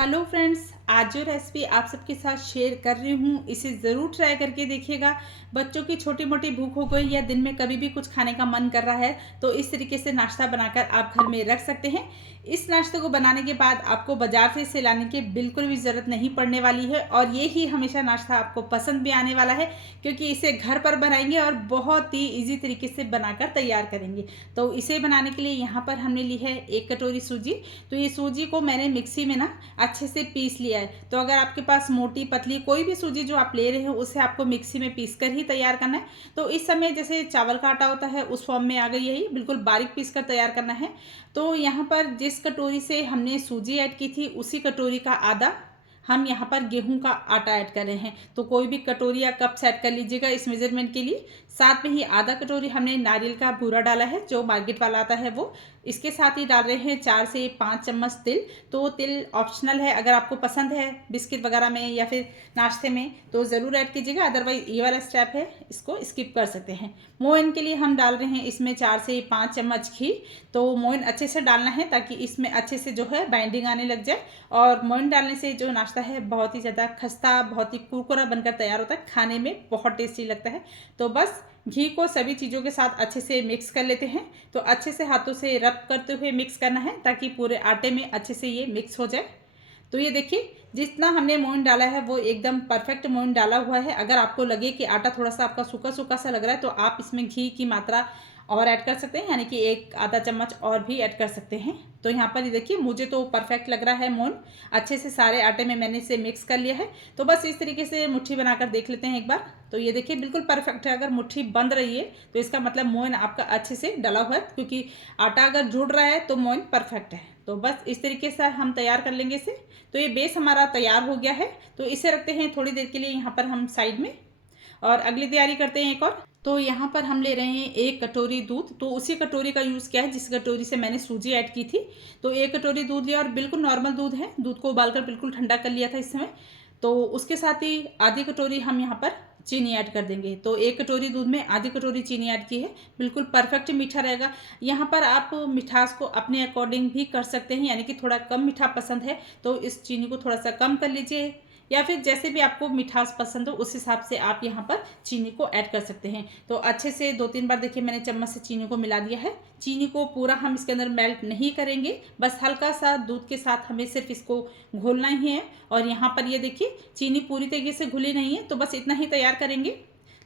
Hello friends, आज जो recipe आप सबके साथ शेयर कर रही हूँ इसे ज़रूर ट्राई करके देखिएगा। बच्चों की छोटी मोटी भूख हो गई या दिन में कभी भी कुछ खाने का मन कर रहा है तो इस तरीके से नाश्ता बनाकर आप घर में रख सकते हैं। इस नाश्ते को बनाने के बाद आपको बाजार से इसे लाने की बिल्कुल भी ज़रूरत नहीं पड़ने वाली है और ये ही हमेशा नाश्ता आपको पसंद भी आने वाला है क्योंकि इसे घर पर बनाएंगे और बहुत ही ईजी तरीके से बनाकर तैयार करेंगे। तो इसे बनाने के लिए यहाँ पर हमने ली है 1 कटोरी सूजी। तो ये सूजी को मैंने मिक्सी में ना अच्छे से पीस लिया है। तो अगर आपके पास मोटी पतली कोई भी सूजी जो आप ले रहे हो उसे आपको मिक्सी में पीस कर ही तैयार करना है। तो इस समय जैसे चावल का आटा होता है उस फॉर्म में आ गई यही बिल्कुल बारीक पीस कर तैयार करना है। तो यहाँ पर जिस कटोरी से हमने सूजी ऐड की थी उसी कटोरी का आधा हम यहाँ पर गेहूं का आटा ऐड कर रहे हैं। तो कोई भी कटोरी या कप सेट कर लीजिएगा इस मेजरमेंट के लिए। साथ में ही आधा कटोरी हमने नारियल का बूरा डाला है जो मार्केट वाला आता है वो। इसके साथ ही डाल रहे हैं 4 से 5 चम्मच तिल। तो तिल ऑप्शनल है, अगर आपको पसंद है बिस्किट वगैरह में या फिर नाश्ते में तो ज़रूर ऐड कीजिएगा, अदरवाइज ये वाला स्टेप है इसको स्किप कर सकते हैं। मोइन के लिए हम डाल रहे हैं इसमें 4 से 5 चम्मच घी। तो मोइन अच्छे से डालना है ताकि इसमें अच्छे से जो है बाइंडिंग आने लग जाए। और मोइन डालने से जो नाश्ता है बहुत ही ज़्यादा खस्ता बहुत ही कुरकुरा बनकर तैयार होता है, खाने में बहुत टेस्टी लगता है। तो बस घी को सभी चीज़ों के साथ अच्छे से मिक्स कर लेते हैं। तो अच्छे से हाथों से रब करते हुए मिक्स करना है ताकि पूरे आटे में अच्छे से ये मिक्स हो जाए। तो ये देखिए जितना हमने मोइन डाला है वो एकदम परफेक्ट मोइन डाला हुआ है। अगर आपको लगे कि आटा थोड़ा सा आपका सूखा सूखा सा लग रहा है तो आप इसमें घी की मात्रा और ऐड कर सकते हैं, यानी कि 1 आधा चम्मच और भी ऐड कर सकते हैं। तो यहाँ पर ये देखिए मुझे तो परफेक्ट लग रहा है मोइन, अच्छे से सारे आटे में मैंने इसे मिक्स कर लिया है। तो बस इस तरीके से मुट्ठी बनाकर देख लेते हैं एक बार। तो ये देखिए बिल्कुल परफेक्ट है। अगर मुट्ठी बंद रही है तो इसका मतलब मोइन आपका अच्छे से डला हुआ है, क्योंकि आटा अगर जुड़ रहा है तो मोइन परफेक्ट है। तो बस इस तरीके से हम तैयार कर लेंगे इसे। तो ये बेस हमारा तैयार हो गया है। तो इसे रखते हैं थोड़ी देर के लिए यहाँ पर हम साइड में और अगली तैयारी करते हैं एक और। तो यहाँ पर हम ले रहे हैं 1 कटोरी दूध। तो उसी कटोरी का यूज़ किया है जिस कटोरी से मैंने सूजी ऐड की थी। तो 1 कटोरी दूध लिया और बिल्कुल नॉर्मल दूध है, दूध को उबालकर बिल्कुल ठंडा कर लिया था इस समय। तो उसके साथ ही आधी कटोरी हम यहाँ पर चीनी ऐड कर देंगे। तो 1 कटोरी दूध में आधी कटोरी चीनी ऐड की है, बिल्कुल परफेक्ट मीठा रहेगा। यहाँ पर आप मिठास को अपने अकॉर्डिंग भी कर सकते हैं, यानी कि थोड़ा कम मीठा पसंद है तो इस चीनी को थोड़ा सा कम कर लीजिए, या फिर जैसे भी आपको मिठास पसंद हो उस हिसाब से आप यहाँ पर चीनी को ऐड कर सकते हैं। तो अच्छे से 2-3 बार देखिए मैंने चम्मच से चीनी को मिला दिया है। चीनी को पूरा हम इसके अंदर मेल्ट नहीं करेंगे, बस हल्का सा दूध के साथ हमें सिर्फ इसको घोलना ही है। और यहाँ पर ये देखिए चीनी पूरी तरीके से घुली नहीं है, तो बस इतना ही तैयार करेंगे।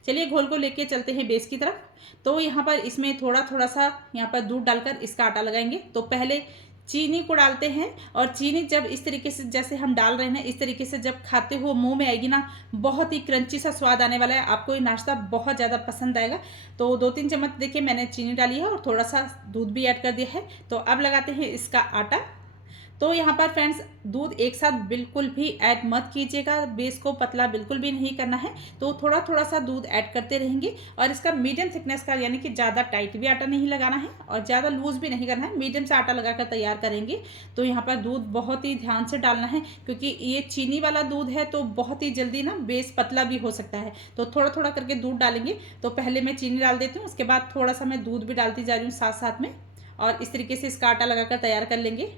चलिए घोल को लेके चलते हैं बेस की तरफ। तो यहाँ पर इसमें थोड़ा थोड़ा सा यहाँ पर दूध डालकर इसका आटा लगाएंगे। तो पहले चीनी को डालते हैं और चीनी जब इस तरीके से जैसे हम डाल रहे हैं ना इस तरीके से जब खाते हो मुंह में आएगी ना, बहुत ही क्रंची सा स्वाद आने वाला है, आपको ये नाश्ता बहुत ज़्यादा पसंद आएगा। तो 2-3 चम्मच देखिए मैंने चीनी डाली है और थोड़ा सा दूध भी ऐड कर दिया है। तो अब लगाते हैं इसका आटा। तो यहाँ पर फ्रेंड्स दूध एक साथ बिल्कुल भी ऐड मत कीजिएगा, बेस को पतला बिल्कुल भी नहीं करना है। तो थोड़ा थोड़ा सा दूध ऐड करते रहेंगे और इसका मीडियम थिकनेस का, यानी कि ज़्यादा टाइट भी आटा नहीं लगाना है और ज़्यादा लूज भी नहीं करना है, मीडियम से आटा लगाकर तैयार करेंगे। तो यहाँ पर दूध बहुत ही ध्यान से डालना है क्योंकि ये चीनी वाला दूध है तो बहुत ही जल्दी ना बेस पतला भी हो सकता है। तो थोड़ा थोड़ा करके दूध डालेंगे। तो पहले मैं चीनी डाल देती हूँ, उसके बाद थोड़ा सा मैं दूध भी डालती जा रही हूँ साथ साथ में, और इस तरीके से इसका आटा लगाकर तैयार कर लेंगे।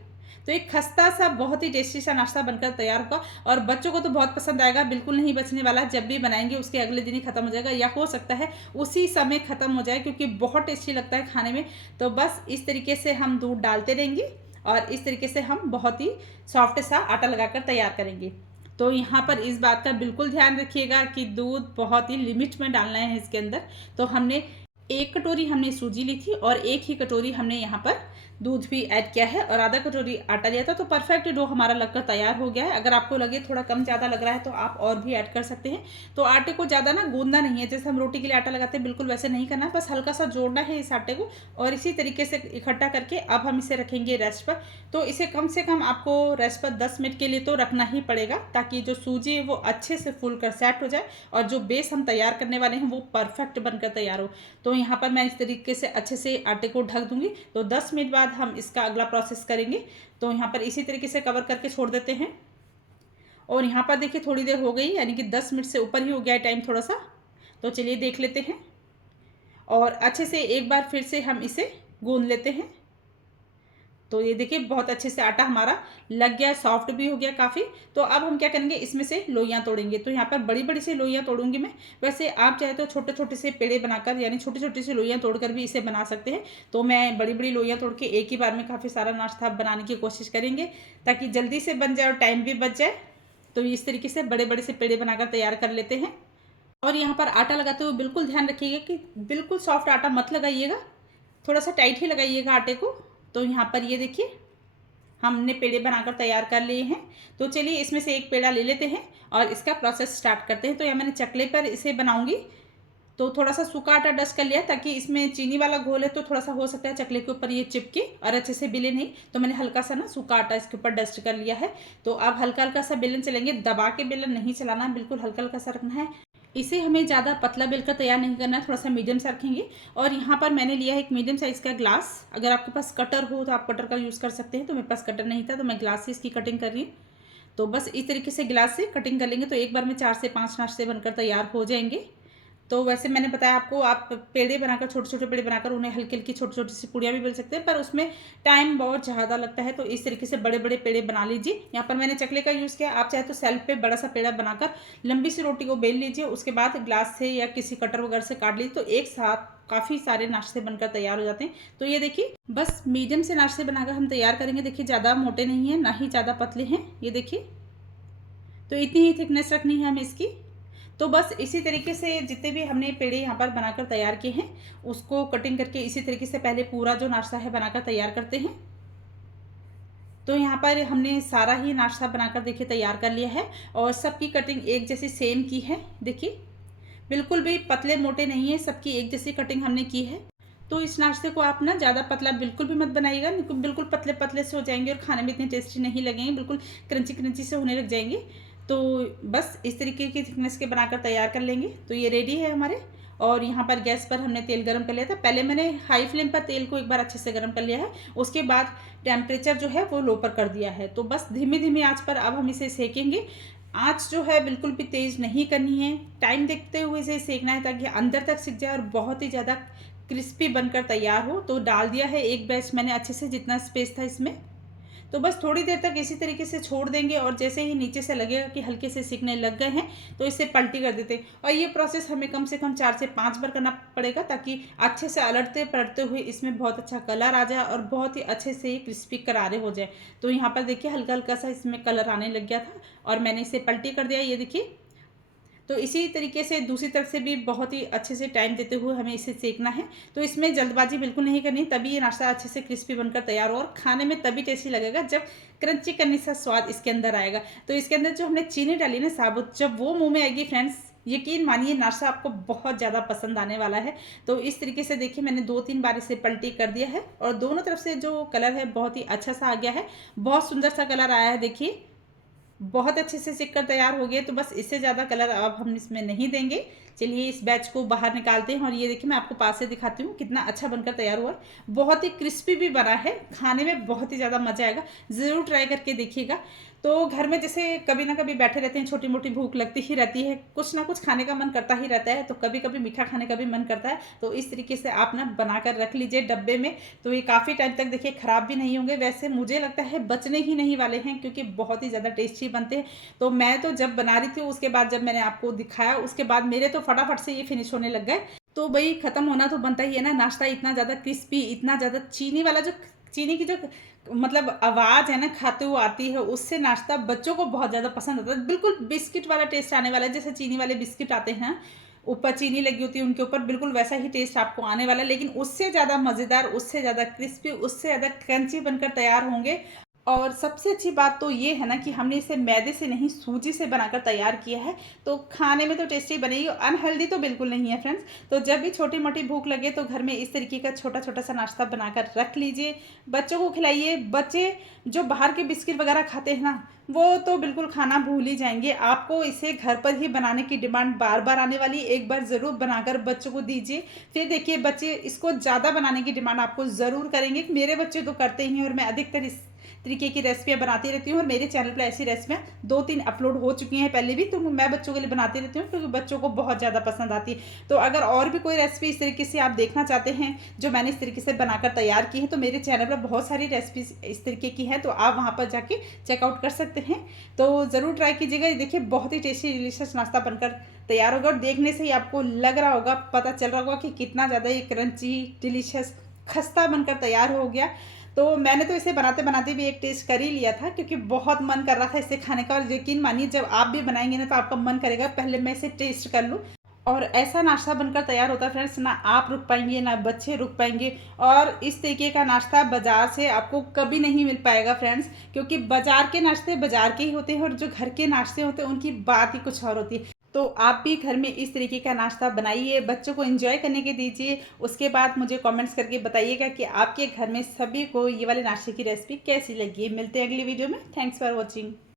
तो एक खस्ता सा बहुत ही टेस्टी सा नाश्ता बनकर तैयार होगा और बच्चों को तो बहुत पसंद आएगा, बिल्कुल नहीं बचने वाला। जब भी बनाएंगे उसके अगले दिन ही खत्म हो जाएगा या हो सकता है उसी समय खत्म हो जाए क्योंकि बहुत टेस्टी लगता है खाने में। तो बस इस तरीके से हम दूध डालते रहेंगे और इस तरीके से हम बहुत ही सॉफ्ट सा आटा लगाकर तैयार करेंगे। तो यहाँ पर इस बात का बिल्कुल ध्यान रखिएगा कि दूध बहुत ही लिमिट में डालना है इसके अंदर। तो हमने 1 कटोरी हमने सूजी ली थी और 1 ही कटोरी हमने यहाँ पर दूध भी ऐड किया है और आधा कटोरी आटा लिया था। तो परफेक्ट डो हमारा लगकर तैयार हो गया है। अगर आपको लगे थोड़ा कम ज़्यादा लग रहा है तो आप और भी ऐड कर सकते हैं। तो आटे को ज़्यादा ना गूंदना नहीं है, जैसे हम रोटी के लिए आटा लगाते हैं बिल्कुल वैसे नहीं करना है, बस हल्का सा जोड़ना है इस आटे को और इसी तरीके से इकट्ठा करके अब हम इसे रखेंगे रेस्ट पर। तो इसे कम से कम आपको रेस्ट पर 10 मिनट के लिए तो रखना ही पड़ेगा ताकि जो सूजी है वो अच्छे से फूल कर सेट हो जाए और जो बेस हम तैयार करने वाले हैं वो परफेक्ट बनकर तैयार हो। तो यहाँ पर मैं इस तरीके से अच्छे से आटे को ढक दूंगी। तो 10 मिनट बाद हम इसका अगला प्रोसेस करेंगे। तो यहाँ पर इसी तरीके से कवर करके छोड़ देते हैं और यहाँ पर देखिए थोड़ी देर हो गई, यानी कि 10 मिनट से ऊपर ही हो गया है टाइम थोड़ा सा। तो चलिए देख लेते हैं और अच्छे से एक बार फिर से हम इसे गूंद लेते हैं। तो ये देखिए बहुत अच्छे से आटा हमारा लग गया, सॉफ्ट भी हो गया काफ़ी। तो अब हम क्या करेंगे, इसमें से लोइयाँ तोड़ेंगे। तो यहाँ पर बड़ी-बड़ी सी लोइयाँ तोड़ूँगी मैं। वैसे आप चाहे तो छोटे-छोटे से पेड़े बनाकर यानी छोटी-छोटी सी लोइयाँ तोड़कर भी इसे बना सकते हैं। तो मैं बड़ी-बड़ी लोइयाँ तोड़ के एक ही बार में काफ़ी सारा नाश्ता बनाने की कोशिश करेंगे, ताकि जल्दी से बन जाए और टाइम भी बच जाए। तो इस तरीके से बड़े-बड़े से पेड़े बनाकर तैयार कर लेते हैं। और यहाँ पर आटा लगाते हुए बिल्कुल ध्यान रखिएगा कि बिल्कुल सॉफ्ट आटा मत लगाइएगा, थोड़ा-सा टाइट ही लगाइएगा आटे को। तो यहाँ पर ये देखिए हमने पेड़े बनाकर तैयार कर लिए हैं। तो चलिए इसमें से एक पेड़ा ले लेते हैं और इसका प्रोसेस स्टार्ट करते हैं। तो यहाँ मैंने चकले पर इसे बनाऊंगी। तो थोड़ा-सा सूखा आटा डस्ट कर लिया, ताकि इसमें चीनी वाला घोल है तो थोड़ा-सा हो सकता है चकले के ऊपर ये चिपके और अच्छे से बेले नहीं। तो मैंने हल्का-सा ना सूखा आटा इसके ऊपर डस्ट कर लिया है। तो अब हल्का-हल्का सा बेलन चलेंगे, दबा के बेलन नहीं चलाना है, बिल्कुल हल्का-हल्का सा रखना है। इसे हमें ज़्यादा पतला बेलकर तैयार नहीं करना है, थोड़ा-सा मीडियम सा रखेंगे। और यहाँ पर मैंने लिया है एक मीडियम साइज़ का ग्लास। अगर आपके पास कटर हो तो आप कटर का यूज़ कर सकते हैं। तो मेरे पास कटर नहीं था, तो मैं ग्लास से इसकी कटिंग कर रही हूँ। तो बस इस तरीके से ग्लास से कटिंग कर लेंगे तो एक बार में 4 से 5 नाश्ते बनकर तैयार हो जाएंगे। तो वैसे मैंने बताया आपको, आप पेड़े बनाकर छोटे-छोटे पेड़े बनाकर उन्हें हल्की-हल्की छोटी-छोटी सी पूड़ियाँ भी बेल सकते हैं, पर उसमें टाइम बहुत ज़्यादा लगता है। तो इस तरीके से बड़े-बड़े पेड़े बना लीजिए। यहाँ पर मैंने चकले का यूज़ किया, आप चाहे तो सेल्फ पे बड़ा सा पेड़ा बनाकर लंबी सी रोटी को बेल लीजिए, उसके बाद ग्लास से या किसी कटर वगैरह से काट लीजिए। तो एक साथ काफ़ी सारे नाश्ते बनकर तैयार हो जाते हैं। तो ये देखिए बस मीडियम से नाश्ते बनाकर हम तैयार करेंगे। देखिए ज़्यादा मोटे नहीं हैं, ना ही ज़्यादा पतले हैं। ये देखिए, तो इतनी ही थिकनेस रखनी है हमें इसकी। तो बस इसी तरीके से जितने भी हमने पेड़े यहाँ पर बनाकर तैयार किए हैं, उसको कटिंग करके इसी तरीके से पहले पूरा जो नाश्ता है बनाकर तैयार करते हैं। तो यहाँ पर हमने सारा ही नाश्ता बनाकर देखिए तैयार कर लिया है, और सबकी कटिंग एक जैसी सेम की है। देखिए बिल्कुल भी पतले मोटे नहीं है, सबकी एक जैसी कटिंग हमने की है। तो इस नाश्ते को आप ना ज़्यादा पतला बिल्कुल भी मत बनाइएगा, बिल्कुल पतले पतले से हो जाएंगे और खाने में इतने टेस्टी नहीं लगेंगे, बिल्कुल क्रंची क्रंची से होने लग जाएंगे। तो बस इस तरीके की थिकनेस के बनाकर तैयार कर लेंगे। तो ये रेडी है हमारे। और यहाँ पर गैस पर हमने तेल गरम कर लिया था। पहले मैंने हाई फ्लेम पर तेल को एक बार अच्छे से गरम कर लिया है, उसके बाद टेम्परेचर जो है वो लो पर कर दिया है। तो बस धीमी धीमी आंच पर अब हम इसे सेकेंगे। आंच जो है बिल्कुल भी तेज़ नहीं करनी है, टाइम देखते हुए इसे सेकना है, ताकि अंदर तक सिक जाए और बहुत ही ज़्यादा क्रिस्पी बनकर तैयार हो। तो डाल दिया है एक बैच मैंने अच्छे से, जितना स्पेस था इसमें। तो बस थोड़ी देर तक इसी तरीके से छोड़ देंगे, और जैसे ही नीचे से लगेगा कि हल्के से सिकने लग गए हैं, तो इसे पलटी कर देते हैं। और ये प्रोसेस हमें कम से कम 4 से 5 बार करना पड़ेगा, ताकि अच्छे से अलटते पलटते हुए इसमें बहुत अच्छा कलर आ जाए और बहुत ही अच्छे से ये क्रिस्पी करारे हो जाए। तो यहाँ पर देखिए हल्का हल्का सा इसमें कलर आने लग गया था, और मैंने इसे पलटी कर दिया। ये देखिए, तो इसी तरीके से दूसरी तरफ से भी बहुत ही अच्छे से टाइम देते हुए हमें इसे सेकना है। तो इसमें जल्दबाजी बिल्कुल नहीं करनी, तभी ये नाश्ता अच्छे से क्रिस्पी बनकर तैयार हो, और खाने में तभी टेस्टी लगेगा जब क्रंची करने सा स्वाद इसके अंदर आएगा। तो इसके अंदर जो हमने चीनी डाली ना साबुत, जब वो मुंह में आएगी फ्रेंड्स, यकीन मानिए नाश्ता आपको बहुत ज़्यादा पसंद आने वाला है। तो इस तरीके से देखिए मैंने 2-3 बार इसे पलटी कर दिया है, और दोनों तरफ से जो कलर है बहुत ही अच्छा सा आ गया है, बहुत सुंदर सा कलर आया है। देखिए बहुत अच्छे से सिक कर तैयार हो गए। तो बस इससे ज़्यादा कलर अब हम इसमें नहीं देंगे। चलिए इस बैच को बाहर निकालते हैं, और ये देखिए मैं आपको पास से दिखाती हूँ कितना अच्छा बनकर तैयार हुआ है। बहुत ही क्रिस्पी भी बना है, खाने में बहुत ही ज़्यादा मज़ा आएगा, ज़रूर ट्राई करके देखिएगा। तो घर में जैसे कभी ना कभी बैठे रहते हैं, छोटी मोटी भूख लगती ही रहती है, कुछ ना कुछ खाने का मन करता ही रहता है, तो कभी कभी मीठा खाने का भी मन करता है। तो इस तरीके से आप ना बनाकर रख लीजिए डब्बे में, तो ये काफ़ी टाइम तक देखिए ख़राब भी नहीं होंगे। वैसे मुझे लगता है बचने ही नहीं वाले हैं, क्योंकि बहुत ही ज़्यादा टेस्टी बनते हैं। तो मैं तो जब बना रही थी, उसके बाद जब मैंने आपको दिखाया, उसके बाद मेरे तो फटाफट से ये फिनिश होने लग गए। तो भाई ख़त्म होना तो बनता ही है ना नाश्ता, इतना ज़्यादा क्रिस्पी, इतना ज़्यादा चीनी वाला, जो चीनी की जो मतलब आवाज़ है ना खाते हुए आती है, उससे नाश्ता बच्चों को बहुत ज़्यादा पसंद आता है। बिल्कुल बिस्किट वाला टेस्ट आने वाला है, जैसे चीनी वाले बिस्किट आते हैं, ऊपर चीनी लगी होती है उनके ऊपर, बिल्कुल वैसा ही टेस्ट आपको आने वाला है, लेकिन उससे ज़्यादा मज़ेदार, उससे ज़्यादा क्रिस्पी, उससे ज़्यादा क्रंची बनकर तैयार होंगे। और सबसे अच्छी बात तो ये है ना कि हमने इसे मैदे से नहीं, सूजी से बनाकर तैयार किया है, तो खाने में तो टेस्टी बनेगी, अनहेल्दी तो बिल्कुल नहीं है फ्रेंड्स। तो जब भी छोटी मोटी भूख लगे तो घर में इस तरीके का छोटा छोटा सा नाश्ता बनाकर रख लीजिए, बच्चों को खिलाइए। बच्चे जो बाहर के बिस्किट वगैरह खाते हैं ना, वो तो बिल्कुल खाना भूल ही जाएंगे। आपको इसे घर पर ही बनाने की डिमांड बार बार आने वाली, एक बार ज़रूर बनाकर बच्चों को दीजिए, फिर देखिए बच्चे इसको ज़्यादा बनाने की डिमांड आपको ज़रूर करेंगे। मेरे बच्चे तो करते ही हैं, और मैं अधिकतर इस तरीके की रेसिपियाँ बनाती रहती हूँ और मेरे चैनल पर ऐसी रेसिपियाँ 2-3 अपलोड हो चुकी हैं पहले भी, तो मैं बच्चों के लिए बनाती रहती हूँ क्योंकि बच्चों को बहुत ज़्यादा पसंद आती है। तो अगर और भी कोई रेसिपी इस तरीके से आप देखना चाहते हैं जो मैंने इस तरीके से बनाकर तैयार की है, तो मेरे चैनल पर बहुत सारी रेसिपीज इस तरीके की हैं, तो आप वहाँ पर जाके चेकआउट कर सकते हैं। तो ज़रूर ट्राई कीजिएगा। देखिए बहुत ही टेस्टी डिलीशियस नाश्ता बनकर तैयार होगा और देखने से ही आपको लग रहा होगा, पता चल रहा होगा कि कितना ज़्यादा ये क्रंची डिलीशियस खस्ता बनकर तैयार हो गया। तो मैंने तो इसे बनाते बनाते भी एक टेस्ट कर ही लिया था क्योंकि बहुत मन कर रहा था इसे खाने का, और यकीन मानिए जब आप भी बनाएंगे ना तो आपका मन करेगा पहले मैं इसे टेस्ट कर लूँ। और ऐसा नाश्ता बनकर तैयार होता है फ्रेंड्स, ना आप रुक पाएंगे ना बच्चे रुक पाएंगे। और इस तरीके का नाश्ता बाजार से आपको कभी नहीं मिल पाएगा फ्रेंड्स, क्योंकि बाजार के नाश्ते बाजार के ही होते हैं और जो घर के नाश्ते होते हैं उनकी बात ही कुछ और होती है। तो आप भी घर में इस तरीके का नाश्ता बनाइए, बच्चों को एंजॉय करने के दीजिए। उसके बाद मुझे कमेंट्स करके बताइएगा कि आपके घर में सभी को ये वाले नाश्ते की रेसिपी कैसी लगी है। मिलते हैं अगली वीडियो में। Thanks for watching.